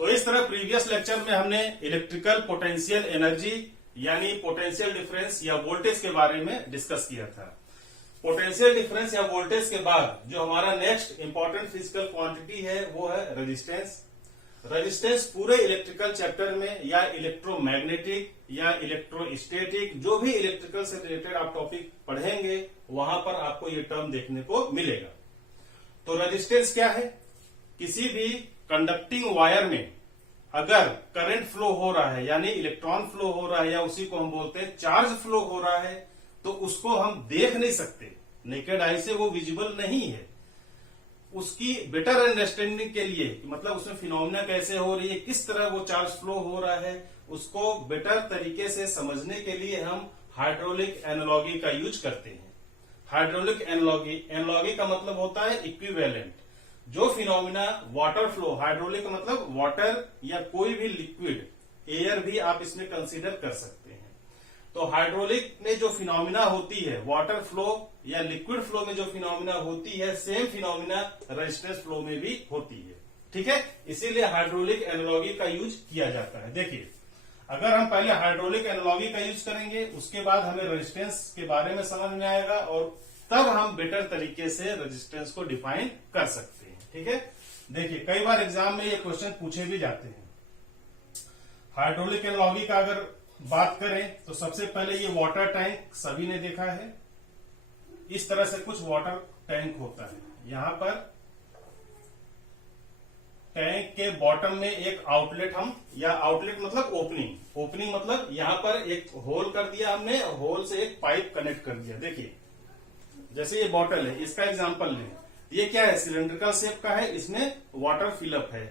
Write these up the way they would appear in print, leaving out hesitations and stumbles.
तो इस तरह प्रीवियस लेक्चर में हमने इलेक्ट्रिकल पोटेंशियल एनर्जी यानी पोटेंशियल डिफरेंस या वोल्टेज के बारे में डिस्कस किया था। पोटेंशियल डिफरेंस या वोल्टेज के बाद जो हमारा नेक्स्ट इंपॉर्टेंट फिजिकल क्वांटिटी है वो है रेजिस्टेंस। रेजिस्टेंस पूरे इलेक्ट्रिकल चैप्टर में या इलेक्ट्रोमैग्नेटिक या इलेक्ट्रोस्टैटिक जो भी इलेक्ट्रिकल से रिलेटेड आप टॉपिक पढ़ेंगे वहां पर आपको ये टर्म देखने को मिलेगा। तो रेजिस्टेंस क्या है? किसी भी कंडक्टिंग वायर में अगर करंट फ्लो हो रहा है यानी इलेक्ट्रॉन फ्लो हो रहा है या उसी को हम बोलते हैं चार्ज फ्लो हो रहा है तो उसको हम देख नहीं सकते, नेकेड आई से वो विजिबल नहीं है। उसकी बेटर अंडरस्टैंडिंग के लिए मतलब उसमें फिनोमिना कैसे हो रही है, किस तरह वो चार्ज फ्लो हो रहा है, उसको बेटर तरीके से समझने के लिए हम हाइड्रोलिक एनालॉजी का यूज करते हैं। हाइड्रोलिक एनालॉजी का मतलब होता है इक्विवेलेंट। जो फिनोमिना वाटर फ्लो, हाइड्रोलिक का मतलब वाटर या कोई भी लिक्विड, एयर भी आप इसमें कंसीडर कर सकते हैं। तो हाइड्रोलिक में जो फिनोमिना होती है, वाटर फ्लो या लिक्विड फ्लो में जो फिनोमिना होती है, सेम फिनोमिना रेजिस्टेंस फ्लो में भी होती है। ठीक है, इसीलिए हाइड्रोलिक एनालॉजी का यूज किया जाता है। देखिए, अगर हम पहले हाइड्रोलिक एनालॉजी का यूज करेंगे उसके बाद हमें रेजिस्टेंस के बारे में समझ में आएगा और तब हम बेटर तरीके से रेजिस्टेंस को डिफाइन कर सकते हैं। ठीक है, देखिए कई बार एग्जाम में ये क्वेश्चन पूछे भी जाते हैं। हाइड्रोलिक एनालॉजी का अगर बात करें तो सबसे पहले ये वाटर टैंक सभी ने देखा है। इस तरह से कुछ वाटर टैंक होता है। यहां पर टैंक के बॉटम में एक आउटलेट या आउटलेट मतलब ओपनिंग मतलब यहां पर एक होल कर दिया हमने, होल से एक पाइप कनेक्ट कर दिया। देखिए जैसे ये बॉटल है, इसका एग्जांपल लें। ये क्या है? सिलेंड्रिकल शेप का है, इसमें वाटर फिलअप है।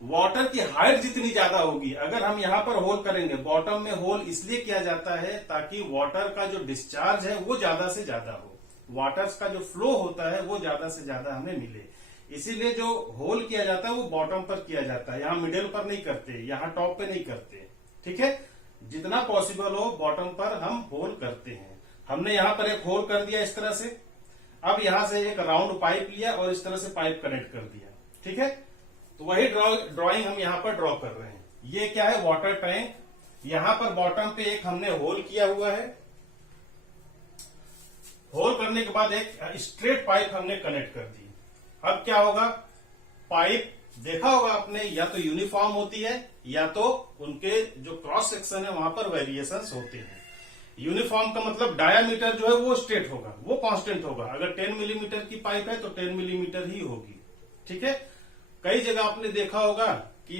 वाटर की हाइट जितनी ज्यादा होगी, अगर हम यहां पर होल करेंगे, बॉटम में होल इसलिए किया जाता है ताकि वाटर का जो डिस्चार्ज है वो ज्यादा से ज्यादा हो, वाटर का जो फ्लो होता है वो ज्यादा से ज्यादा हमें मिले। इसीलिए जो होल किया जाता है वो बॉटम पर किया जाता है, यहाँ मिडिल पर नहीं करते, यहाँ टॉप पे नहीं करते। ठीक है, जितना पॉसिबल हो बॉटम पर हम होल करते हैं। हमने यहाँ पर एक होल कर दिया इस तरह से। अब यहां से एक राउंड पाइप लिया और इस तरह से पाइप कनेक्ट कर दिया। ठीक है, तो वही ड्राइंग हम यहां पर ड्रॉ कर रहे हैं। ये क्या है? Water tank. यहां पर बॉटम पे एक हमने होल किया हुआ है। होल करने के बाद एक स्ट्रेट पाइप हमने कनेक्ट कर दी। अब क्या होगा? पाइप देखा होगा आपने, या तो यूनिफॉर्म होती है या तो उनके जो क्रॉस सेक्शन है वहां पर वेरिएशंस होते हैं। यूनिफॉर्म का मतलब डायामीटर जो है वो स्ट्रेट होगा, वो कांस्टेंट होगा। अगर 10 मिलीमीटर की पाइप है तो 10 मिलीमीटर ही होगी। ठीक है, कई जगह आपने देखा होगा कि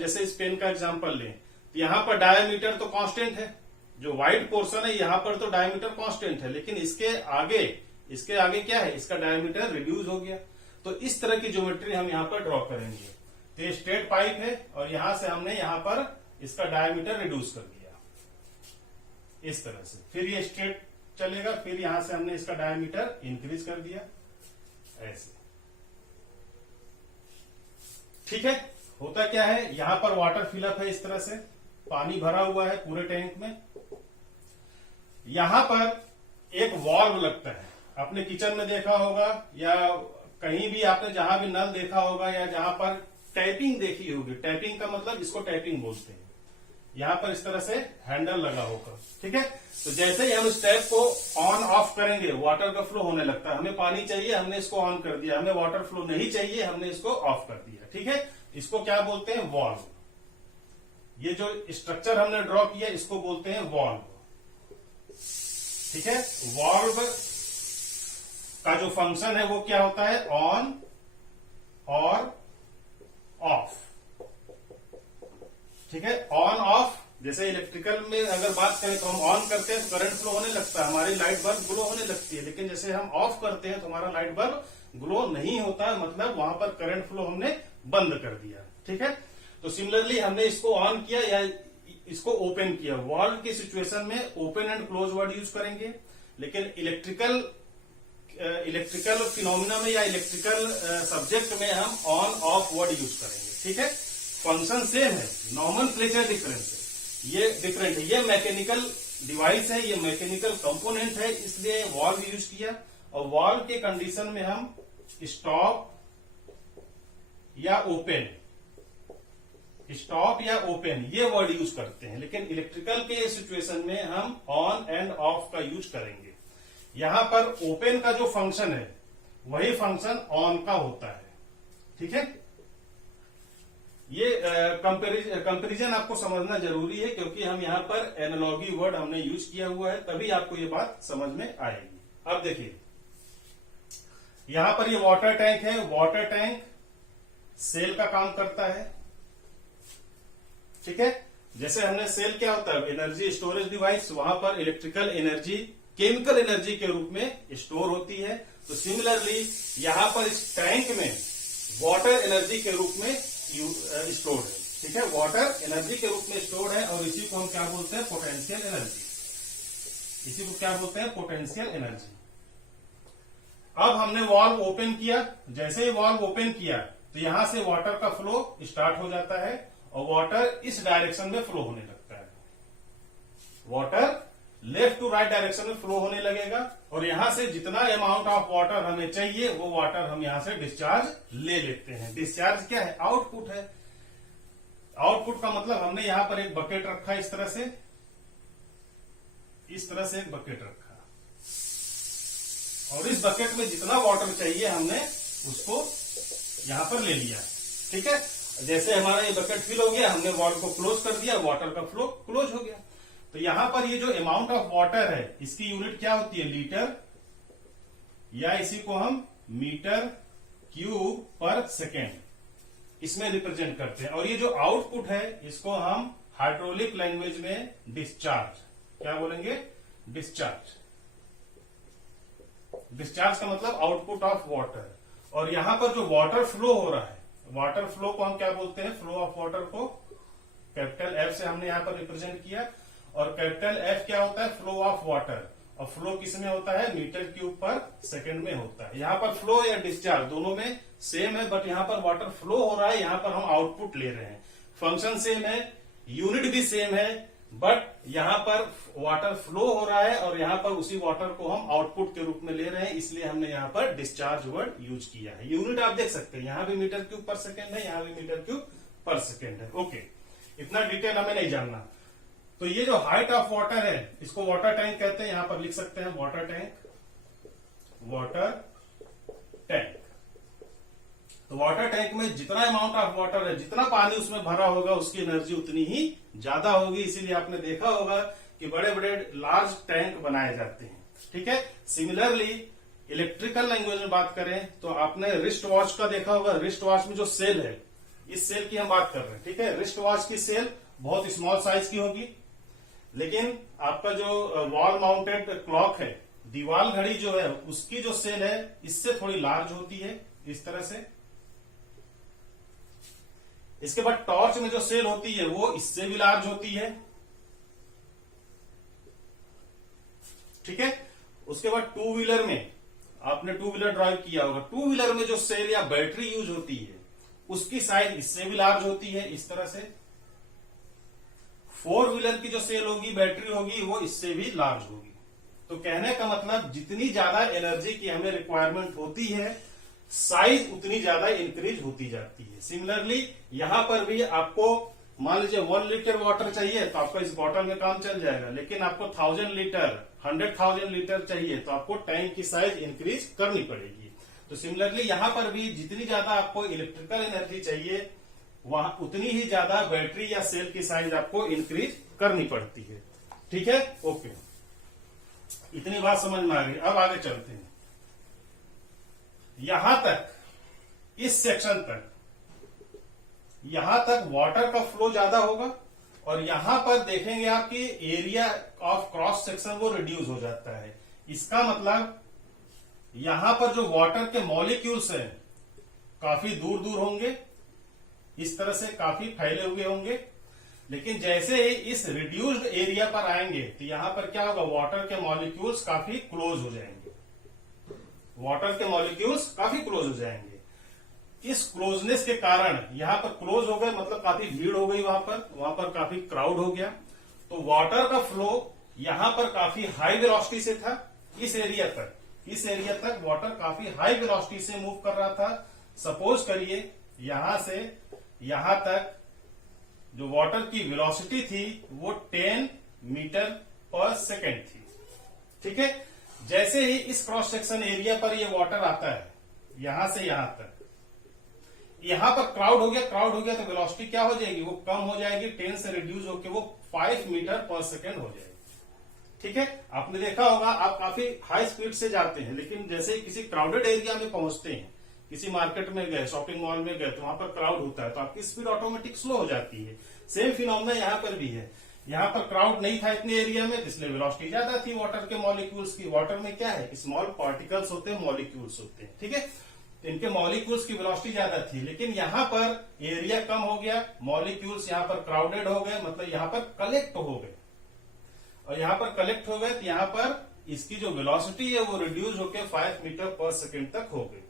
जैसे इस पेन का एग्जांपल लें तो यहां पर डायामीटर तो कांस्टेंट है, जो व्हाइट पोर्शन है यहां पर तो डायामीटर कांस्टेंट है, लेकिन इसके आगे क्या है? इसका डायामीटर रिड्यूस हो गया। तो इस तरह की ज्योमेट्री हम यहां पर ड्रॉ करेंगे। तो ये स्ट्रेट पाइप है और यहां से हमने यहां पर इसका डायामीटर रिड्यूस कर दिया इस तरह से। फिर ये स्ट्रेट चलेगा, फिर यहां से हमने इसका डायमीटर इंक्रीज कर दिया ऐसे। ठीक है, होता क्या है? यहां पर वाटर फिलअप है, इस तरह से पानी भरा हुआ है पूरे टैंक में। यहां पर एक वाल्व लगता है, आपने किचन में देखा होगा या कहीं भी आपने जहां भी नल देखा होगा या जहां पर टैपिंग देखी होगी। टैपिंग का मतलब इसको टैपिंग बोलते हैं। यहां पर इस तरह से हैंडल लगा होगा। ठीक है, तो जैसे ही हम इस टैप को ऑन ऑफ करेंगे वाटर का फ्लो होने लगता है। हमें पानी चाहिए, हमने इसको ऑन कर दिया। हमें वाटर फ्लो नहीं चाहिए, हमने इसको ऑफ कर दिया। ठीक है, इसको क्या बोलते हैं? वाल्व। ये जो स्ट्रक्चर हमने ड्रॉ किया इसको बोलते हैं वाल्व। ठीक है, वाल्व का जो फंक्शन है वो क्या होता है? ऑन और ऑफ। ठीक है, ऑन ऑफ। जैसे इलेक्ट्रिकल में अगर बात करें तो हम ऑन करते हैं तो करंट फ्लो होने लगता है, हमारी लाइट बल्ब ग्लो होने लगती है। लेकिन जैसे हम ऑफ करते हैं तो हमारा लाइट बल्ब ग्लो नहीं होता है, मतलब वहां पर करंट फ्लो हमने बंद कर दिया। ठीक है, तो सिमिलरली हमने इसको ऑन किया या इसको ओपन किया। वाल्व की सिचुएशन में open and close word use करेंगे, लेकिन इलेक्ट्रिकल फिनोमिना में या इलेक्ट्रिकल सब्जेक्ट में हम ऑन ऑफ वर्ड यूज करेंगे। ठीक है, फंक्शन सेम है, नॉमेनक्लेचर डिफरेंस है, ये डिफरेंट है। ये मैकेनिकल डिवाइस है, ये मैकेनिकल कंपोनेंट है, इसलिए वाल्व यूज किया। और वाल्व के कंडीशन में हम स्टॉप या ओपन स्टॉप या ओपन ये वर्ड यूज करते हैं, लेकिन इलेक्ट्रिकल के सिचुएशन में हम ऑन एंड ऑफ का यूज करेंगे। यहां पर ओपन का जो फंक्शन है वही फंक्शन ऑन का होता है। ठीक है, ये कंपेरिजन आपको समझना जरूरी है, क्योंकि हम यहां पर एनालॉगी वर्ड हमने यूज किया हुआ है, तभी आपको ये बात समझ में आएगी। अब देखिए यहां पर ये वाटर टैंक है, वाटर टैंक सेल का काम करता है। ठीक है, जैसे हमने सेल क्या होता है, एनर्जी स्टोरेज डिवाइस, वहां पर इलेक्ट्रिकल एनर्जी केमिकल एनर्जी के रूप में स्टोर होती है। तो सिमिलरली यहां पर इस टैंक में वाटर एनर्जी के रूप में स्टोर है। ठीक है, वाटर एनर्जी के रूप में स्टोर है, और इसी को हम क्या बोलते हैं, पोटेंशियल एनर्जी। इसी को क्या बोलते हैं, पोटेंशियल एनर्जी। अब हमने वाल्व ओपन किया, जैसे ही वाल्व ओपन किया तो यहां से वाटर का फ्लो स्टार्ट हो जाता है, और वाटर इस डायरेक्शन में फ्लो होने लगता है। Water left to right direction में फ्लो होने लगेगा, और यहां से जितना अमाउंट ऑफ वाटर हमें चाहिए वो वाटर हम यहां से डिस्चार्ज ले लेते हैं। डिस्चार्ज क्या है, आउटपुट है। आउटपुट का मतलब हमने यहां पर एक बकेट रखा, इस तरह से एक बकेट रखा, और इस बकेट में जितना वाटर चाहिए हमने उसको यहां पर ले लिया। ठीक है, जैसे हमारा ये बकेट फिल हो गया, हमने वाल्व को क्लोज कर दिया, वाटर का फ्लो क्लोज हो गया। तो यहां पर ये जो अमाउंट ऑफ वाटर है इसकी यूनिट क्या होती है, लीटर, या इसी को हम मीटर क्यूब पर सेकेंड इसमें रिप्रेजेंट करते हैं। और ये जो आउटपुट है इसको हम हाइड्रोलिक लैंग्वेज में डिस्चार्ज, क्या बोलेंगे, डिस्चार्ज। डिस्चार्ज का मतलब आउटपुट ऑफ वाटर। और यहां पर जो वाटर फ्लो हो रहा है, वाटर फ्लो को हम क्या बोलते हैं, फ्लो ऑफ वाटर को कैपिटल एफ से हमने यहां पर रिप्रेजेंट किया। और कैपिटल एफ क्या होता है, फ्लो ऑफ वाटर, और फ्लो किस में होता है, मीटर क्यूब पर सेकंड में होता है। यहां पर फ्लो या डिस्चार्ज दोनों में सेम है, बट यहां पर वाटर फ्लो हो रहा है, यहां पर हम आउटपुट ले रहे हैं। फंक्शन सेम है, यूनिट भी सेम है, बट यहां पर वाटर फ्लो हो रहा है और यहां पर उसी वाटर को हम आउटपुट के रूप में ले रहे हैं, इसलिए हमने यहां पर डिस्चार्ज वर्ड यूज किया है। यूनिट आप देख सकते हैं, यहां भी मीटर क्यूब पर सेकेंड है, यहां भी मीटर क्यूब पर सेकेंड है। ओके, इतना डिटेल हमें नहीं जानना। तो ये जो हाइट ऑफ वाटर है इसको वाटर टैंक कहते हैं, यहां पर लिख सकते हैं वाटर टैंक, वाटर टैंक। तो वाटर टैंक में जितना अमाउंट ऑफ वाटर है, जितना पानी उसमें भरा होगा उसकी एनर्जी उतनी ही ज्यादा होगी। इसीलिए आपने देखा होगा कि बड़े बड़े लार्ज टैंक बनाए जाते हैं। ठीक है, सिमिलरली इलेक्ट्रिकल लैंग्वेज में बात करें तो आपने रिस्ट वॉच का देखा होगा। रिस्ट वॉच में जो सेल है, इस सेल की हम बात कर रहे हैं। ठीक है, रिस्ट वॉच की सेल बहुत स्मॉल साइज की होगी, लेकिन आपका जो वॉल माउंटेड क्लॉक है, दीवार घड़ी जो है, उसकी जो सेल है इससे थोड़ी लार्ज होती है, इस तरह से। इसके बाद टॉर्च में जो सेल होती है वो इससे भी लार्ज होती है। ठीक है, उसके बाद टू व्हीलर में, आपने टू व्हीलर ड्राइव किया होगा, टू व्हीलर में जो सेल या बैटरी यूज होती है उसकी साइज इससे भी लार्ज होती है, इस तरह से। फोर व्हीलर की जो सेल होगी, बैटरी होगी, वो इससे भी लार्ज होगी। तो कहने का मतलब जितनी ज्यादा एनर्जी की हमें रिक्वायरमेंट होती है, साइज उतनी ज्यादा इंक्रीज होती जाती है। सिमिलरली यहां पर भी आपको मान लीजिए 1 लीटर वाटर चाहिए तो आपका इस बॉटल में काम चल जाएगा, लेकिन आपको 1000 लीटर 100,000 लीटर चाहिए तो आपको टैंक की साइज इंक्रीज करनी पड़ेगी। तो सिमिलरली यहां पर भी जितनी ज्यादा आपको इलेक्ट्रिकल एनर्जी चाहिए, वहां उतनी ही ज्यादा बैटरी या सेल की साइज आपको इंक्रीज करनी पड़ती है। ठीक है, ओके, इतनी बात समझ में आ गई। अब आगे चलते हैं। यहां तक, इस सेक्शन तक, यहां तक वाटर का फ्लो ज्यादा होगा, और यहां पर देखेंगे आप कि एरिया ऑफ क्रॉस सेक्शन वो रिड्यूस हो जाता है। इसका मतलब यहां पर जो वाटर के मॉलिक्यूल्स हैं काफी दूर दूर होंगे, इस तरह से काफी फैले हुए होंगे, लेकिन जैसे ही इस रिड्यूस्ड एरिया पर आएंगे तो यहां पर क्या होगा, वाटर के मॉलिक्यूल्स काफी क्लोज हो जाएंगे। वाटर के मॉलिक्यूल्स काफी क्लोज हो जाएंगे। इस क्लोजनेस के कारण यहां पर क्लोज हो गए, मतलब काफी भीड़ हो गई, वहां पर काफी क्राउड हो गया। तो वाटर का फ्लो यहां पर काफी हाई वेलोसिटी से था, इस एरिया तक वाटर काफी हाई वेलोसिटी से मूव कर रहा था। सपोज करिए यहां से यहां तक जो वाटर की वेलोसिटी थी वो 10 मीटर पर सेकेंड थी। ठीक है, जैसे ही इस क्रॉस सेक्शन एरिया पर ये वाटर आता है यहां से यहां तक, यहां पर क्राउड हो गया तो वेलोसिटी क्या हो जाएगी, वो कम हो जाएगी, 10 से रिड्यूस होकर वो 5 मीटर पर सेकेंड हो जाएगी। ठीक है, आपने देखा होगा आप काफी हाई स्पीड से जाते हैं, लेकिन जैसे ही किसी क्राउडेड एरिया में पहुंचते हैं, किसी मार्केट में गए, शॉपिंग मॉल में गए, तो वहां पर क्राउड होता है तो आपकी स्पीड ऑटोमेटिक स्लो हो जाती है। सेम फिनोमेना यहां पर भी है। यहां पर क्राउड नहीं था इतने एरिया में, इसलिए वेलोसिटी ज्यादा थी वाटर के मॉलिक्यूल्स की। वाटर में क्या है, स्मॉल पार्टिकल्स होते हैं, मॉलिक्यूल्स होते हैं। ठीक है, तो इनके मॉलिक्यूल्स की वेलोसिटी ज्यादा थी, लेकिन यहां पर एरिया कम हो गया, मॉलिक्यूल्स यहां पर क्राउडेड हो गए, मतलब यहां पर कलेक्ट हो गए, और यहां पर कलेक्ट हो गए तो यहां पर इसकी जो वेलोसिटी है वो रिड्यूस होकर 5 मीटर पर सेकेंड तक हो गई।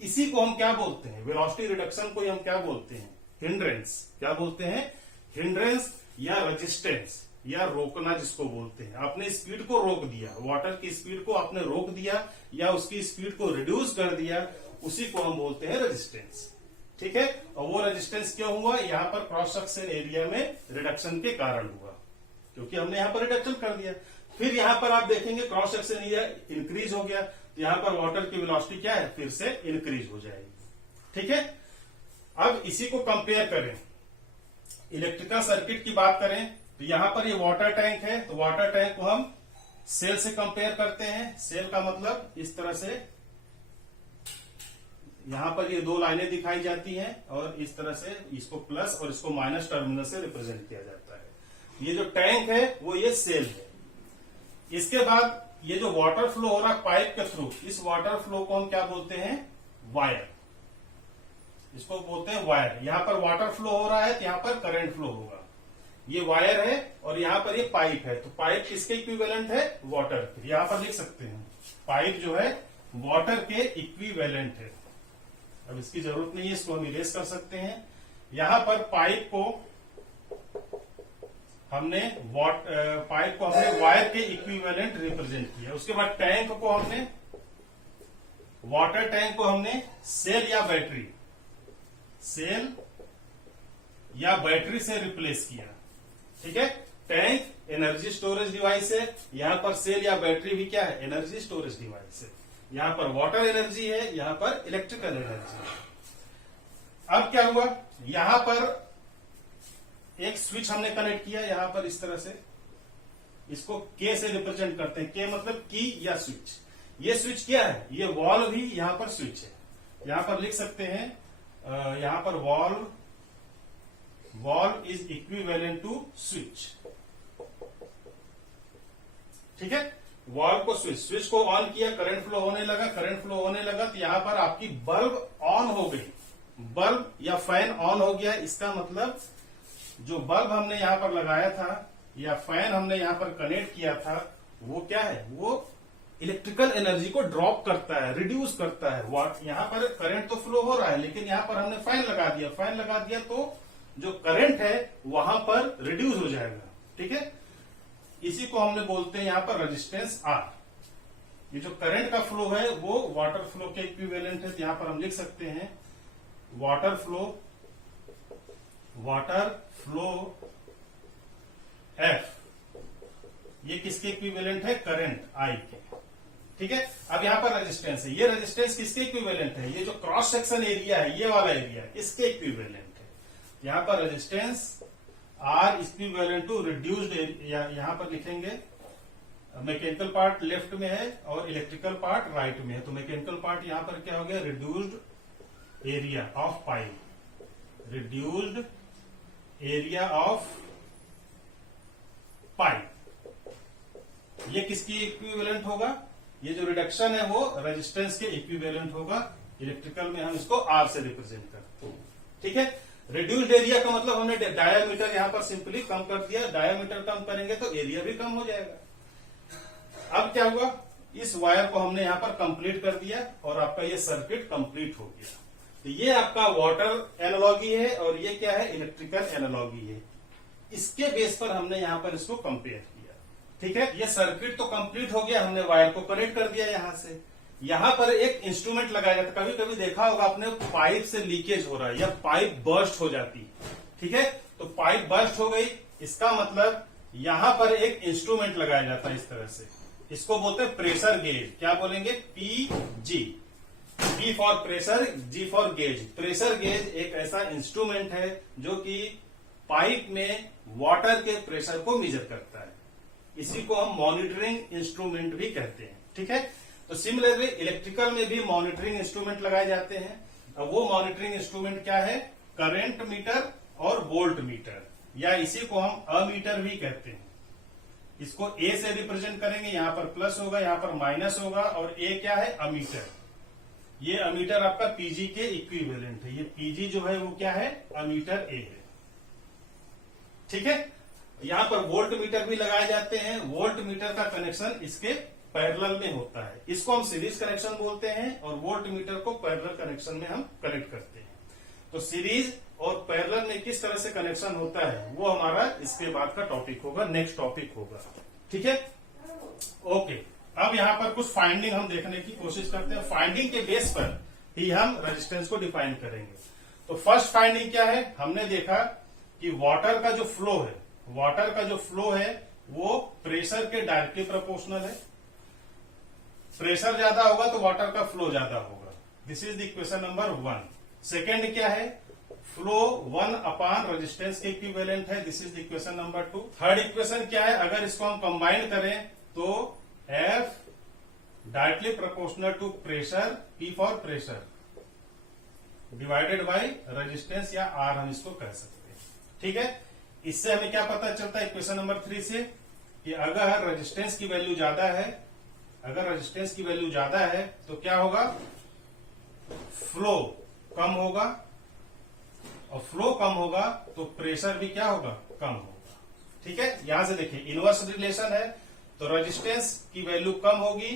इसी को हम क्या बोलते हैं, वेलोसिटी रिडक्शन को हम क्या बोलते हैं, हिंड्रेंस। क्या बोलते हैं, हिंड्रेंस या रेजिस्टेंस, या रोकना जिसको बोलते हैं। आपने स्पीड को रोक दिया, वाटर की स्पीड को आपने रोक दिया या उसकी स्पीड को रिड्यूस कर दिया, उसी को हम बोलते हैं रेजिस्टेंस। ठीक है, और वो रेजिस्टेंस क्यों हुआ, यहां पर क्रॉस सेक्शन एरिया में रिडक्शन के कारण हुआ, क्योंकि हमने यहां पर रिडक्शन कर दिया। फिर यहां पर आप देखेंगे क्रॉस सेक्शन एरिया इंक्रीज हो गया, तो यहां पर वाटर की वेलोसिटी क्या है, फिर से इंक्रीज हो जाएगी। ठीक है, अब इसी को कंपेयर करें, इलेक्ट्रिकल सर्किट की बात करें तो यहां पर ये वाटर टैंक है, तो वाटर टैंक को हम सेल से कंपेयर करते हैं। सेल का मतलब इस तरह से, यहां पर ये दो लाइनें दिखाई जाती हैं और इस तरह से इसको प्लस और इसको माइनस टर्मिनल से रिप्रेजेंट किया जाता है। ये जो टैंक है वो ये सेल है। इसके बाद ये जो वाटर फ्लो हो रहा है पाइप के थ्रू, इस वाटर फ्लो को हम क्या बोलते हैं, वायर। इसको बोलते हैं वायर। यहां पर वाटर फ्लो हो रहा है तो यहां पर करंट फ्लो होगा। ये वायर है और यहां पर ये पाइप है, तो पाइप किसके इक्विवेलेंट है, वाटर के। यहां पर लिख सकते हैं पाइप जो है वाटर के इक्विवेलेंट है। अब इसकी जरूरत नहीं है, इसको हम इरेज कर सकते हैं। यहां पर पाइप को हमने वायर के इक्विवेलेंट रिप्रेजेंट किया। उसके बाद टैंक को हमने, वाटर टैंक को हमने सेल या बैटरी से रिप्लेस किया। ठीक है, टैंक एनर्जी स्टोरेज डिवाइस है, यहां पर सेल या बैटरी भी क्या है, एनर्जी स्टोरेज डिवाइस है। यहां पर वाटर एनर्जी है, यहां पर इलेक्ट्रिकल एनर्जी है। अब क्या हुआ, यहां पर एक स्विच हमने कनेक्ट किया, यहां पर इस तरह से, इसको के से रिप्रेजेंट करते हैं। के मतलब की या स्विच। ये स्विच क्या है, ये वॉल्व भी यहां पर स्विच है। यहां पर लिख सकते हैं, यहां पर valve is equivalent to switch. ठीक है, वॉल्व को स्विच को ऑन किया, करंट फ्लो होने लगा, तो यहां पर आपकी बल्ब ऑन हो गई, बल्ब या फैन ऑन हो गया। इसका मतलब जो बल्ब हमने यहां पर लगाया था या फैन हमने यहां पर कनेक्ट किया था, वो क्या है, वो इलेक्ट्रिकल एनर्जी को ड्रॉप करता है, रिड्यूस करता है। यहां पर करंट तो फ्लो हो रहा है, लेकिन यहां पर हमने फैन लगा दिया तो जो करंट है वहां पर रिड्यूस हो जाएगा। ठीक है, इसी को हमने बोलते हैं यहां पर रेजिस्टेंस आर। ये जो करंट का फ्लो है वो वाटर फ्लो के इक्विवेलेंट है, तो यहां पर हम लिख सकते हैं वाटर फ्लो एफ, ये किसके इक्विवेलेंट है, करंट आई के। ठीक है, अब यहां पर रेजिस्टेंस है, ये रेजिस्टेंस किसके इक्विवेलेंट है, ये जो क्रॉस सेक्शन एरिया है, ये वाला एरिया, इसके इक्विवेलेंट है। यहां पर resistance R equivalent to reduced area, यहां पर लिखेंगे मैकेनिकल पार्ट लेफ्ट में है और इलेक्ट्रिकल पार्ट राइट में है, तो मैकेनिकल पार्ट यहां पर क्या हो गया, reduced area of pipe, reduced area of pipe. ये किसकी इक्विवेलेंट होगा, ये जो रिडक्शन है वो रेजिस्टेंस के इक्विवेलेंट होगा। इलेक्ट्रिकल में हम इसको आर से रिप्रेजेंट करते हैं। ठीक है, रिड्यूस्ड एरिया का मतलब हमने डायामीटर यहां पर सिंपली कम कर दिया, डायामीटर कम करेंगे तो एरिया भी कम हो जाएगा। अब क्या हुआ, इस वायर को हमने यहां पर कंप्लीट कर दिया और आपका ये सर्किट कंप्लीट हो गया। तो ये आपका वाटर एनालॉजी है और ये क्या है, इलेक्ट्रिकल एनालॉजी है। इसके बेस पर हमने यहां पर इसको कंपेयर किया। ठीक है, ये सर्किट तो कंप्लीट हो गया, हमने वायर को कनेक्ट कर दिया यहां से। यहां पर एक इंस्ट्रूमेंट लगाया जाता है, कभी कभी देखा होगा आपने, पाइप से लीकेज हो रहा है या पाइप बर्स्ट हो जाती है। ठीक है, तो पाइप बर्स्ट हो गई, इसका मतलब यहां पर एक इंस्ट्रूमेंट लगाया जाता है इस तरह से, इसको बोलते हैं प्रेशर गेज। क्या बोलेंगे? PG, P for pressure, G for gauge. Pressure gauge एक ऐसा इंस्ट्रूमेंट है जो कि पाइप में वाटर के प्रेशर को मेजर करता है। इसी को हम मॉनिटरिंग इंस्ट्रूमेंट भी कहते हैं। ठीक है, तो सिमिलरली इलेक्ट्रिकल में भी मॉनिटरिंग इंस्ट्रूमेंट लगाए जाते हैं। अब वो मॉनिटरिंग इंस्ट्रूमेंट क्या है? करंट मीटर और वोल्ट मीटर, या इसी को हम अमीटर भी कहते हैं। इसको ए से रिप्रेजेंट करेंगे, यहां पर प्लस होगा, यहां पर माइनस होगा, और ए क्या है? अमीटर। ये अमीटर आपका पीजी के इक्विवेलेंट है। ये पीजी जो है वो क्या है? अमीटर ए है। ठीक है, यहां पर वोल्ट मीटर भी लगाए जाते हैं। वोल्ट मीटर का कनेक्शन इसके पैरेलल में होता है, इसको हम सीरीज कनेक्शन बोलते हैं, और वोल्ट मीटर को पैरेलल कनेक्शन में हम कनेक्ट करते हैं। तो सीरीज और पैरेलल में किस तरह से कनेक्शन होता है वो हमारा इसके बाद का टॉपिक होगा, नेक्स्ट टॉपिक होगा। ठीक है, ओके। अब यहां पर कुछ फाइंडिंग हम देखने की कोशिश करते हैं। फाइंडिंग के बेस पर ही हम रेजिस्टेंस को डिफाइन करेंगे। तो फर्स्ट फाइंडिंग क्या है? हमने देखा कि वाटर का जो फ्लो है, वाटर का जो फ्लो है वो प्रेशर के डायरेक्टली प्रोपोर्शनल है। प्रेशर ज्यादा होगा तो वाटर का फ्लो ज्यादा होगा। This is the equation number 1। Second क्या है? फ्लो 1 अपान रेजिस्टेंस के इक्विवेलेंट है। This is the equation number 2। Third equation क्या है? अगर इसको हम कंबाइन करें तो F directly proportional to pressure, P for pressure, divided by resistance, या R हम इसको कह सकते हैं। ठीक है, इससे हमें क्या पता चलता है इक्वेशन नंबर 3 से कि अगर रेजिस्टेंस की वैल्यू ज्यादा है, अगर रेजिस्टेंस की वैल्यू ज्यादा है तो क्या होगा? फ्लो कम होगा, और फ्लो कम होगा तो प्रेशर भी क्या होगा? कम होगा। ठीक है, यहां से देखिए इनवर्स रिलेशन है। तो रेजिस्टेंस की वैल्यू कम होगी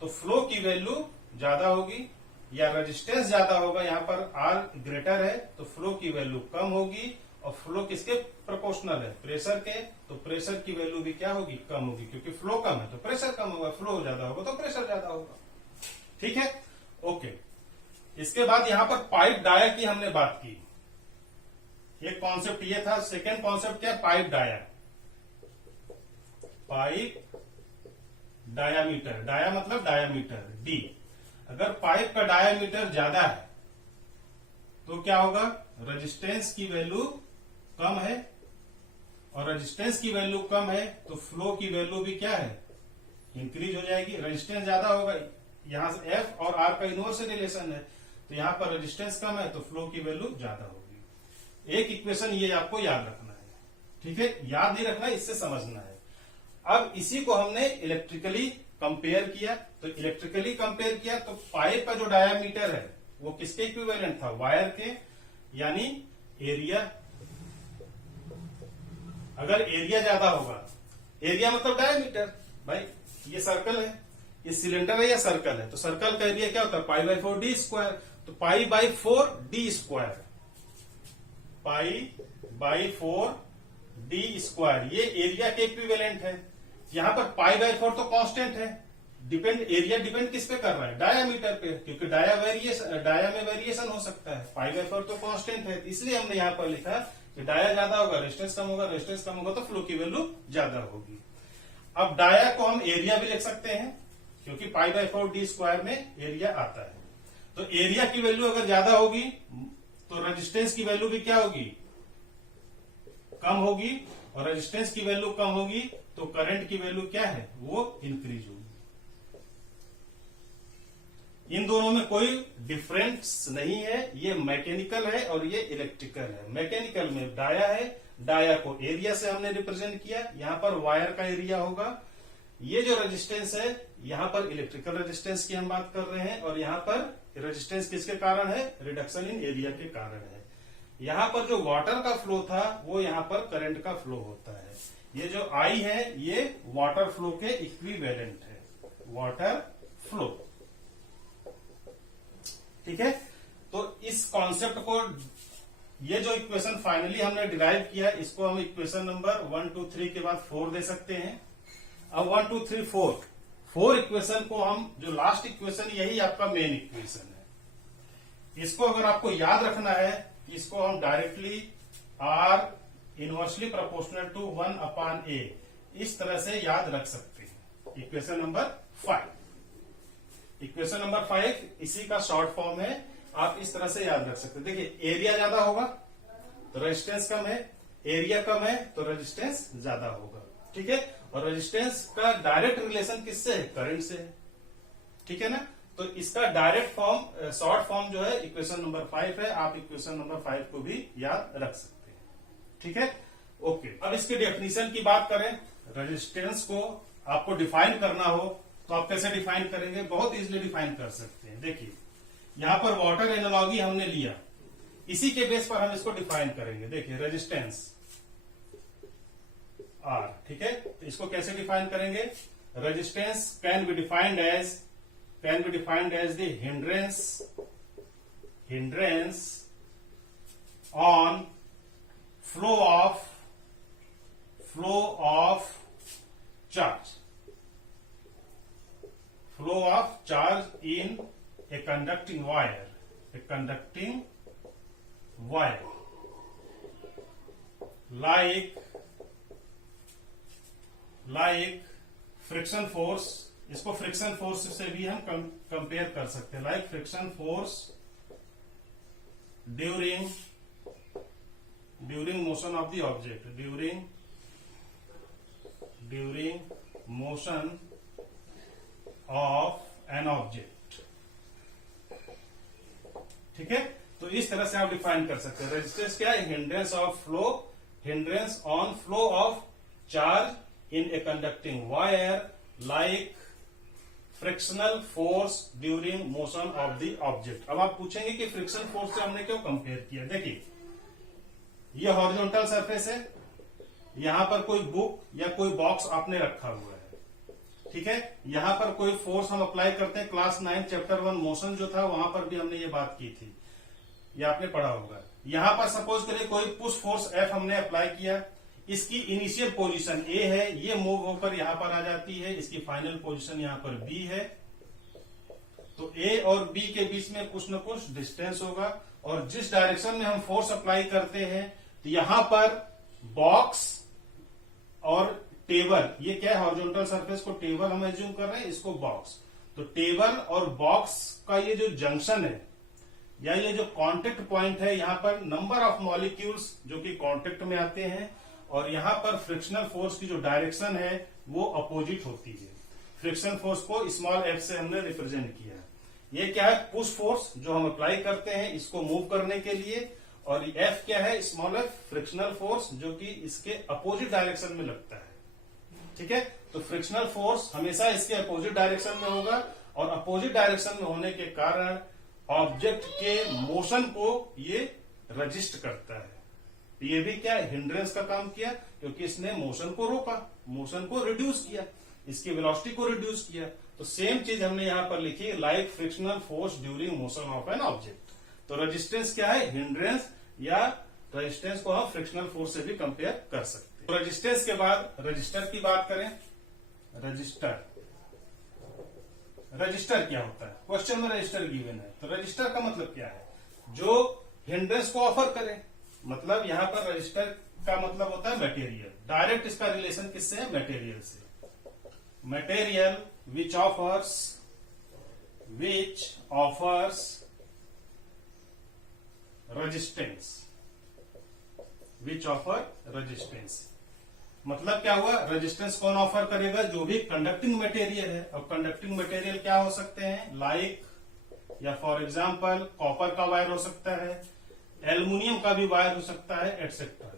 तो फ्लो की वैल्यू ज्यादा होगी, या रेजिस्टेंस ज्यादा होगा, यहां पर R ग्रेटर है तो फ्लो की वैल्यू कम होगी, और फ्लो किसके प्रोपोर्शनल है? प्रेशर के, तो प्रेशर की वैल्यू भी क्या होगी? कम होगी, क्योंकि फ्लो कम है तो प्रेशर कम होगा, फ्लो ज्यादा होगा तो प्रेशर ज्यादा होगा। ठीक है, ओके। इसके बाद यहां पर पाइप डाया की हमने बात की। एक कॉन्सेप्ट ये था। सेकेंड कॉन्सेप्ट क्या? Pipe dia. Pipe diameter, dia मतलब डायामीटर, डी। अगर पाइप का डायामीटर ज्यादा है तो क्या होगा? रेजिस्टेंस की वैल्यू कम है, और रेजिस्टेंस की वैल्यू कम है तो फ्लो की वैल्यू भी क्या है? इंक्रीज हो जाएगी। रेजिस्टेंस ज्यादा होगा, यहां से F और R का इनवर्स रिलेशन है, तो यहां पर रेजिस्टेंस कम है तो फ्लो की वैल्यू ज्यादा होगी। एक इक्वेशन ये आपको याद रखना है। ठीक है, याद नहीं रखना, इससे समझना है। अब इसी को हमने इलेक्ट्रिकली कंपेयर किया। तो इलेक्ट्रिकली कंपेयर किया तो पाइप का जो डायामीटर है वो किसके इक्विवेलेंट था? वायर के, यानी एरिया। अगर एरिया ज्यादा होगा, एरिया मतलब डायामीटर, भाई ये सर्कल है, ये सिलेंडर है या सर्कल है, तो सर्कल का एरिया क्या होता है? π/4d square. तो π/4d स्क्वायर, π/4d स्क्वायर, ये एरिया के इक्विवेलेंट है। यहां पर π/4 तो कांस्टेंट है, डिपेंड, एरिया डिपेंड किस पे कर रहा है? डायामीटर पे, क्योंकि डाया में वेरिएशन हो सकता है। π/4 तो कांस्टेंट है, इसलिए हमने यहां पर लिखा कि डाया ज्यादा होगा, रेजिस्टेंस कम होगा, रेजिस्टेंस कम होगा तो फ्लो की वैल्यू ज्यादा होगी। अब डाया को हम एरिया भी लिख सकते हैं, क्योंकि π/4d स्क्वायर में एरिया आता है। तो एरिया की वैल्यू अगर ज्यादा होगी तो रेजिस्टेंस की वैल्यू भी क्या होगी? कम होगी, और रेजिस्टेंस की वैल्यू कम होगी तो करंट की वैल्यू क्या है? वो इंक्रीज होगी। इन दोनों में कोई डिफरेंस नहीं है, ये मैकेनिकल है और ये इलेक्ट्रिकल है। मैकेनिकल में डाया है, डाया को एरिया से हमने रिप्रेजेंट किया, यहां पर वायर का एरिया होगा। ये जो रेजिस्टेंस है, यहां पर इलेक्ट्रिकल रेजिस्टेंस की हम बात कर रहे हैं, और यहां पर रेजिस्टेंस किसके कारण है? रिडक्शन इन एरिया के कारण है। यहां पर जो वाटर का फ्लो था वो यहां पर करंट का फ्लो होता है। ये जो I है ये वाटर फ्लो के इक्विवेलेंट है, वाटर फ्लो। ठीक है, तो इस कॉन्सेप्ट को, ये जो इक्वेशन फाइनली हमने डिराइव किया, इसको हम इक्वेशन नंबर 1 2 3 के बाद 4 दे सकते हैं। अब 1 2 3 4 इक्वेशन को हम, जो लास्ट इक्वेशन यही आपका मेन इक्वेशन है। इसको अगर आपको याद रखना है, इसको हम directly R inversely proportional to 1/a। इस तरह से याद रख सकते हैं। Equation number 5। इक्वेशन नंबर 5 इसी का शॉर्ट फॉर्म है, आप इस तरह से याद रख सकते हैं। देखिए एरिया ज्यादा होगा तो रेजिस्टेंस कम है, एरिया कम है तो रेजिस्टेंस ज्यादा होगा। ठीक है, और रेजिस्टेंस का डायरेक्ट रिलेशन किससे है? करंट से है। ठीक है ना, तो इसका डायरेक्ट फॉर्म शॉर्ट फॉर्म जो है इक्वेशन नंबर 5 है। आप इक्वेशन नंबर 5 को भी याद रख सकते हैं। ठीक है, ओके। अब इसके डेफिनेशन की बात करें, रेजिस्टेंस को आपको डिफाइन करना हो तो आप कैसे डिफाइन करेंगे? बहुत इजीली डिफाइन कर सकते हैं। देखिए यहां पर वाटर एनालॉजी हमने लिया, इसी के बेस पर हम इसको डिफाइन करेंगे। देखिए रेजिस्टेंस आर, ठीक है, तो इसको कैसे डिफाइन करेंगे? Resistance can be defined as the hindrance on flow of charge in a conducting wire like friction force. इसको फ्रिक्शन फोर्स से भी हम कंपेयर कर सकते हैं। Like friction force during motion of the object, during motion of an object. ठीक है, तो इस तरह से आप डिफाइन कर सकते हैं। रेजिस्टेंस क्या है? Hindrance on flow of charge in a conducting wire like frictional force during motion of the object. अब आप पूछेंगे कि फ्रिक्शन फोर्स से हमने क्यों कंपेयर किया? देखिए ये हॉरिजॉन्टल सरफेस है, यहां पर कोई बुक या कोई बॉक्स आपने रखा हुआ है। ठीक है, यहां पर कोई फोर्स हम अप्लाई करते हैं। क्लास 9 चैप्टर 1 मोशन जो था वहां पर भी हमने ये बात की थी, ये आपने पढ़ा होगा। यहां पर सपोज करिए कोई पुश फोर्स F हमने अप्लाई किया, इसकी इनिशियल पोजीशन A है, ये मूव होकर यहां पर आ जाती है, इसकी फाइनल पोजीशन यहां पर B है। तो A और B के बीच में कुछ न कुछ डिस्टेंस होगा, और जिस डायरेक्शन में हम फोर्स अप्लाई करते हैं तो यहां पर बॉक्स और टेबल, ये क्या है? हॉरिजॉन्टल सरफेस को टेबल हम एज्यूम कर रहे हैं, इसको बॉक्स। तो टेबल और बॉक्स का ये जो जंक्शन है या ये जो कांटेक्ट पॉइंट है, यहां पर नंबर ऑफ मॉलिक्यूल्स जो कि कांटेक्ट में आते हैं, और यहां पर फ्रिक्शनल फोर्स की जो डायरेक्शन है वो अपोजिट होती है। फ्रिक्शन फोर्स को स्मॉल f से हमने रिप्रेजेंट किया। ये क्या है? पुश फोर्स जो हम अप्लाई करते हैं इसको मूव करने के लिए, और F क्या है? स्मॉल f फ्रिक्शनल फोर्स जो कि इसके अपोजिट डायरेक्शन में लगता है। ठीक है, तो फ्रिक्शनल फोर्स हमेशा इसके अपोजिट डायरेक्शन में होगा, और अपोजिट डायरेक्शन में होने के कारण ऑब्जेक्ट के मोशन को ये रजिस्ट करता है। ये भी क्या है? हिंड्रेंस का काम किया, क्योंकि इसने मोशन को रोका, मोशन को रिड्यूस किया, इसकी वेलोसिटी को रिड्यूस किया। तो सेम चीज हमने यहां पर लिखी, like frictional force during motion of an object. तो रेजिस्टेंस क्या है? हिंड्रेंस, या रेजिस्टेंस को हम फ्रिक्शनल फोर्स से भी कंपेयर कर सकते हैं। तो रेजिस्टेंस के बाद रजिस्टर की बात करें। रजिस्टर क्या होता है? क्वेश्चन में रजिस्टर गिवन है, तो रजिस्टर का मतलब क्या है? जो हिंड्रेंस को ऑफर करे। मतलब यहां पर रजिस्टर का मतलब होता है मटेरियल। डायरेक्ट इसका रिलेशन किससे है? मटेरियल से। Material which offers resistance. मतलब क्या हुआ? रेजिस्टेंस कौन ऑफर करेगा? जो भी कंडक्टिंग मटेरियल है। अब कंडक्टिंग मटेरियल क्या हो सकते हैं? लाइक, या फॉर एग्जांपल कॉपर का वायर हो सकता है, एल्युमिनियम का भी वायर हो सकता है, एटसेट्रा।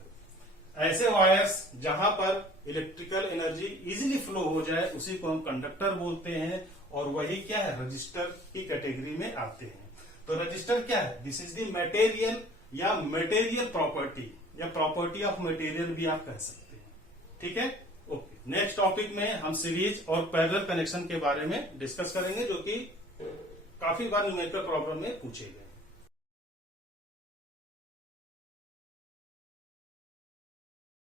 ऐसे वायर्स जहां पर इलेक्ट्रिकल एनर्जी इजीली फ्लो हो जाए उसी को हम कंडक्टर बोलते हैं, और वही क्या है? रजिस्टर की कैटेगरी में आते हैं। तो रजिस्टर क्या है? दिस इज द मटेरियल, या मटेरियल प्रॉपर्टी, या प्रॉपर्टी ऑफ मटेरियल भी आप कह सकते हैं। ठीक है, ओके। नेक्स्ट टॉपिक में हम सीरीज और पैरेलल कनेक्शन के बारे में डिस्कस करेंगे, जो कि काफी बार न्यूमेरिकल प्रॉब्लम में पूछे गए।